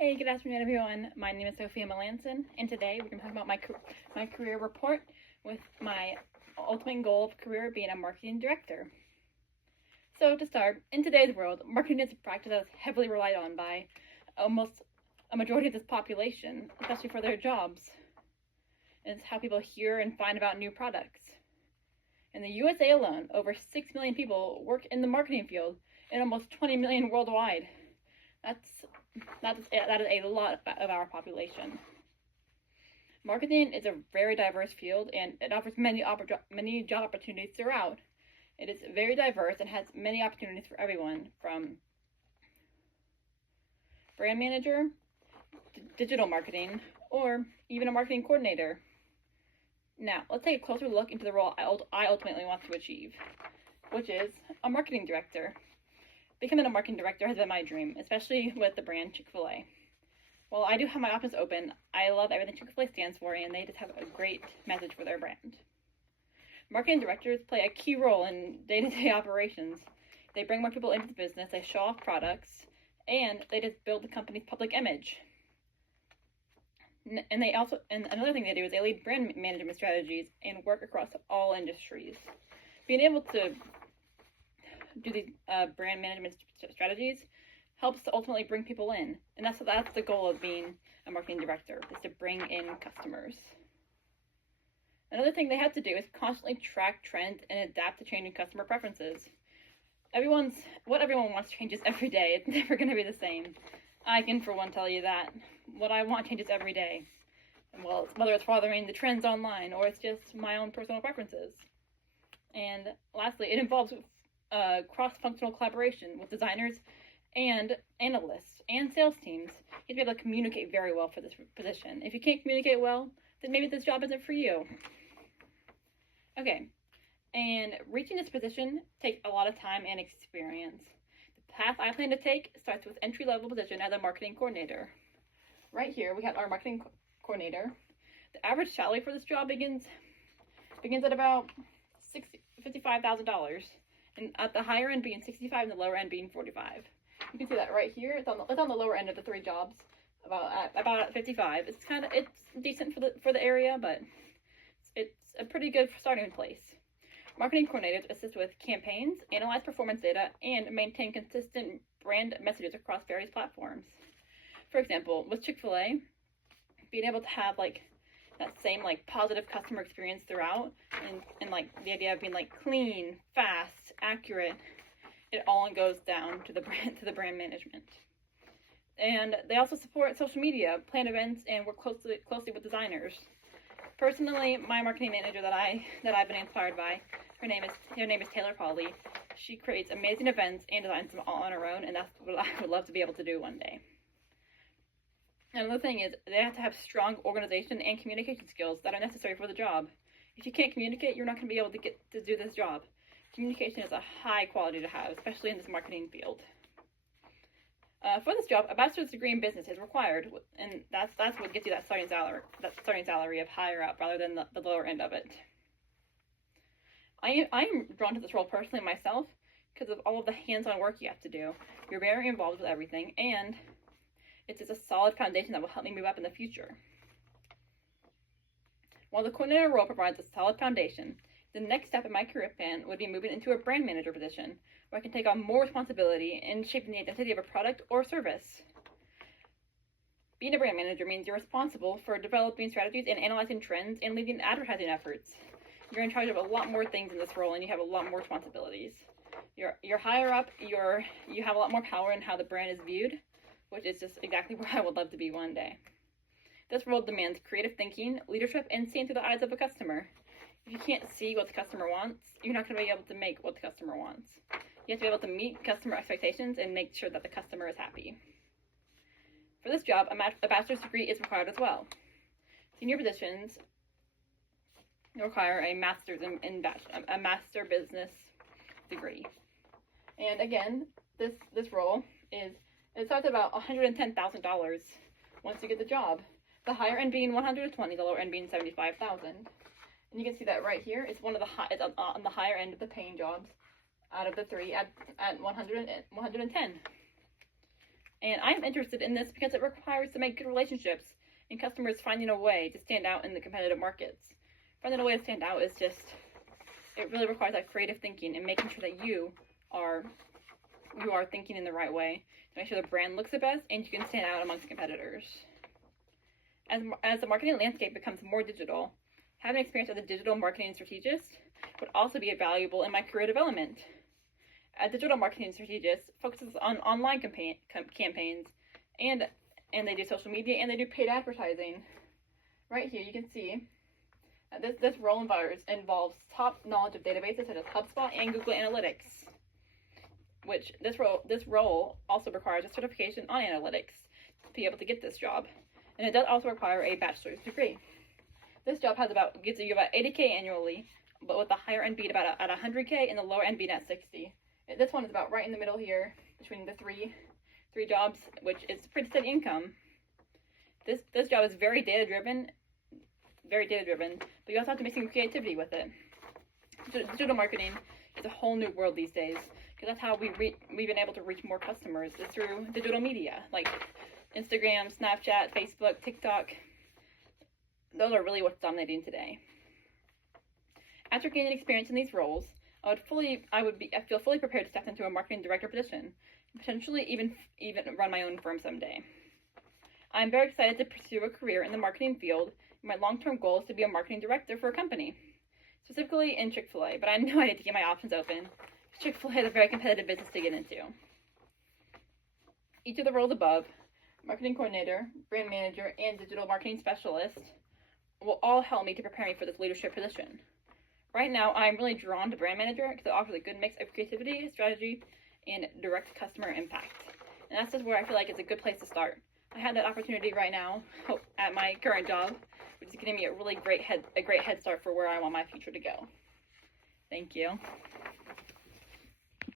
Hey, good afternoon, everyone. My name is Sophia Melanson, and today we're going to talk about my career report with my ultimate goal of career being a marketing director. So to start, in today's world, marketing is a practice that is heavily relied on by almost a majority of this population, especially for their jobs. It's how people hear and find about new products. In the USA alone, over 6 million people work in the marketing field, and almost 20 million worldwide. That is a lot of our population. Marketing is a very diverse field, and it offers many job opportunities throughout. It is very diverse and has many opportunities for everyone, from brand manager, digital marketing, or even a marketing coordinator. Now, let's take a closer look into the role I ultimately want to achieve, which is a marketing director. Becoming a marketing director has been my dream, especially with the brand Chick-fil-A. While I do have my options open, I love everything Chick-fil-A stands for, and they just have a great message for their brand. Marketing directors play a key role in day-to-day operations. They bring more people into the business, they show off products, and they just build the company's public image. And another thing they do is they lead brand management strategies and work across all industries. Being able to do these brand management strategies helps to ultimately bring people in, and that's the goal of being a marketing director, is to bring in customers. Another thing they have to do is constantly track trends and adapt to changing customer preferences. What everyone wants changes every day. It's never going to be the same. I can, for one, tell you that what I want changes every day. And whether it's following the trends online or it's just my own personal preferences. And lastly, it involves cross-functional collaboration with designers and analysts and sales teams. You have to be able to communicate very well for this position. If you can't communicate well, then maybe this job isn't for you. Okay, and reaching this position takes a lot of time and experience. The path I plan to take starts with entry-level position as a marketing coordinator. Right here, we have our marketing coordinator. The average salary for this job begins at about $55,000. And at the higher end being 65 and the lower end being 45. You can see that right here. It's on the lower end of the three jobs, about at 55. It's decent for the area, but it's a pretty good starting place. Marketing coordinators assist with campaigns, analyze performance data, and maintain consistent brand messages across various platforms. For example, with Chick-fil-A, being able to have that same positive customer experience throughout, and the idea of being clean, fast, accurate, it all goes down to the brand management. And they also support social media, plan events, and work closely with designers. Personally, my marketing manager that I've been inspired by, her name is Taylor Polly. She creates amazing events and designs them all on her own, and that's what I would love to be able to do one day. Another thing is they have to have strong organization and communication skills that are necessary for the job. If you can't communicate, you're not going to be able to do this job. Communication is a high quality to have, especially in this marketing field. For this job, a bachelor's degree in business is required, and that's what gets you that starting salary of higher up rather than the lower end of it. I'm drawn to this role personally myself because of all of the hands-on work you have to do. You're very involved with everything, and it's just a solid foundation that will help me move up in the future. While the coordinator role provides a solid foundation, the next step in my career plan would be moving into a brand manager position, where I can take on more responsibility in shaping the identity of a product or service. Being a brand manager means you're responsible for developing strategies and analyzing trends and leading advertising efforts. You're in charge of a lot more things in this role, and you have a lot more responsibilities. You're higher up, you have a lot more power in how the brand is viewed, which is just exactly where I would love to be one day. This role demands creative thinking, leadership, and seeing through the eyes of a customer. If you can't see what the customer wants, you're not going to be able to make what the customer wants. You have to be able to meet customer expectations and make sure that the customer is happy. For this job, a bachelor's degree is required as well. Senior positions require a master's a master business degree. And again, this role it starts at about $110,000 once you get the job. The higher end being $120,000, the lower end being $75,000. And you can see that right here. It's it's on the higher end of the paying jobs out of the three at 110. And I'm interested in this because it requires to make good relationships and customers finding a way to stand out in the competitive markets. Finding a way to stand out is just, it really requires that creative thinking and making sure that you are thinking in the right way to make sure the brand looks the best and you can stand out amongst competitors. As the marketing landscape becomes more digital, having experience as a digital marketing strategist would also be valuable in my career development. A digital marketing strategist focuses on online campaigns, and they do social media and they do paid advertising. Right here you can see this role involves top knowledge of databases such as HubSpot and Google Analytics, which this role also requires a certification on analytics to be able to get this job. And it does also require a bachelor's degree. This job gives you about 80K annually, but with the higher end being about at 100K and the lower end being at 60. This one is about right in the middle here between the three jobs, which is pretty steady income. This job is very data driven, but you also have to make some creativity with it. Digital marketing is a whole new world these days, because that's how we've been able to reach more customers, is through digital media like Instagram, Snapchat, Facebook, TikTok. Those are really what's dominating today. After gaining experience in these roles, I feel fully prepared to step into a marketing director position, potentially even run my own firm someday. I'm very excited to pursue a career in the marketing field. My long-term goal is to be a marketing director for a company, specifically in Chick-fil-A, but I know I need to keep my options open. Chick-fil-A is a very competitive business to get into. Each of the roles above, marketing coordinator, brand manager, and digital marketing specialist, will all help me to prepare me for this leadership position. Right now, I'm really drawn to brand manager because it offers a good mix of creativity, strategy, and direct customer impact. And that's just where I feel like it's a good place to start. I have that opportunity right now at my current job, which is giving me a great head start for where I want my future to go. Thank you.